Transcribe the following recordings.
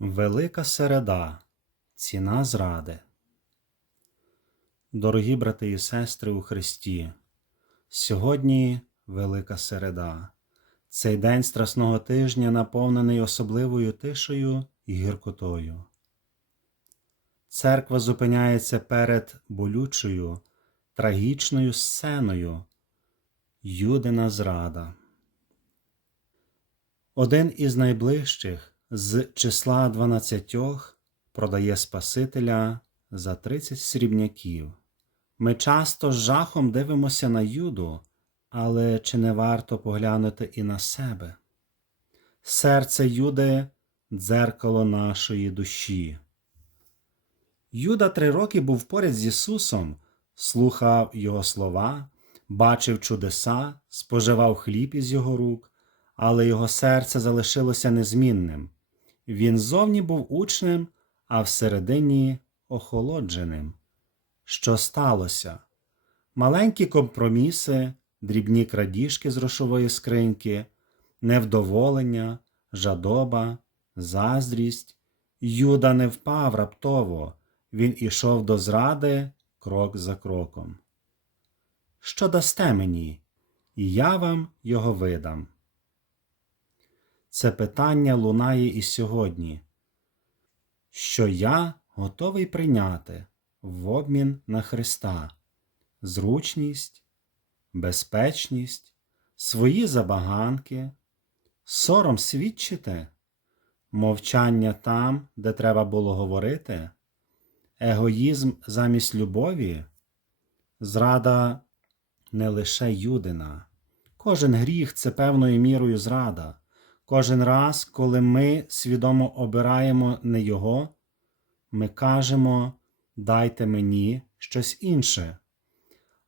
Велика середа. Ціна зради. Дорогі брати і сестри у Христі, сьогодні Велика середа. Цей день Страсного тижня наповнений особливою тишею і гіркотою. Церква зупиняється перед болючою, трагічною сценою Юдина зрада. Один із найближчих з числа дванадцятьох продає Спасителя за тридцять срібняків. Ми часто з жахом дивимося на Юду, але чи не варто поглянути і на себе? Серце Юди дзеркало нашої душі. Юда три роки був поряд з Ісусом, слухав Його слова, бачив чудеса, споживав хліб із Його рук, але його серце залишилося незмінним. Він зовні був учнем, а всередині охолодженим. Що сталося? Маленькі компроміси, дрібні крадіжки з грошової скриньки, невдоволення, жадоба, заздрість. Юда не впав раптово, він ішов до зради крок за кроком. Що дасте мені, і я вам його видам. Це питання лунає і сьогодні, що я готовий прийняти в обмін на Христа? Зручність, безпечність, свої забаганки, сором свідчити, мовчання там, де треба було говорити, егоїзм замість любові, зрада не лише юдина. Кожен гріх це певною мірою зрада. Кожен раз, коли ми свідомо обираємо не Його, ми кажемо дайте мені щось інше.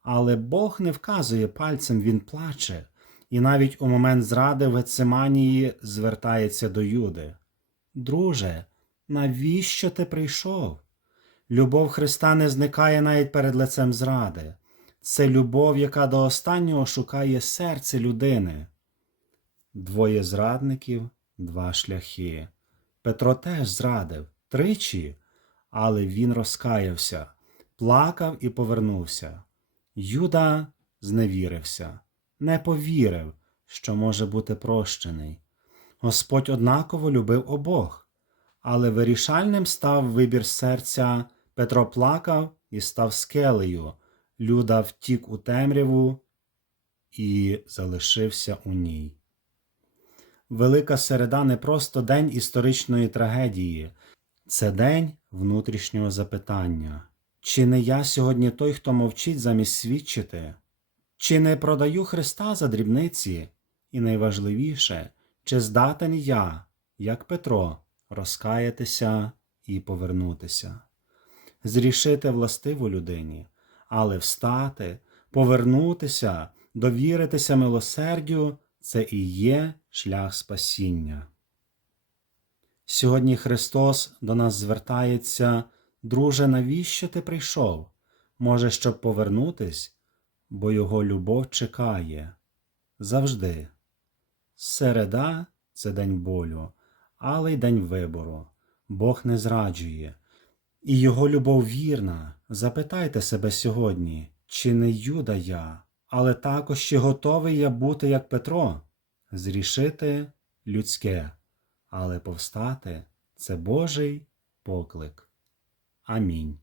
Але Бог не вказує пальцем, Він плаче, і навіть у момент зради в Гециманії звертається до Юди. Друже, навіщо ти прийшов? Любов Христа не зникає навіть перед лицем зради. Це любов, яка до останнього шукає серце людини. Двоє зрадників, два шляхи. Петро теж зрадив тричі, але він розкаявся, плакав і повернувся. Юда зневірився, не повірив, що може бути прощений. Господь однаково любив обох, але вирішальним став вибір серця. Петро плакав і став скелею. Люда втік у темряву і залишився у ній. Велика середа не просто день історичної трагедії, це день внутрішнього запитання. Чи не я сьогодні той, хто мовчить замість свідчити? Чи не продаю Христа за дрібниці? І найважливіше, чи здатен я, як Петро, розкаятися і повернутися, зрішити властиву людині, але встати, повернутися, довіритися милосердю це і є шлях спасіння. Сьогодні Христос до нас звертається, друже, навіщо ти прийшов? Може, щоб повернутись, бо Його любов чекає завжди. Середа це день болю, але й день вибору. Бог не зраджує. І Його любов вірна. Запитайте себе сьогодні, чи не Юда я, але також чи готовий я бути, як Петро, зрішити людське, але повстати це Божий поклик. Амінь.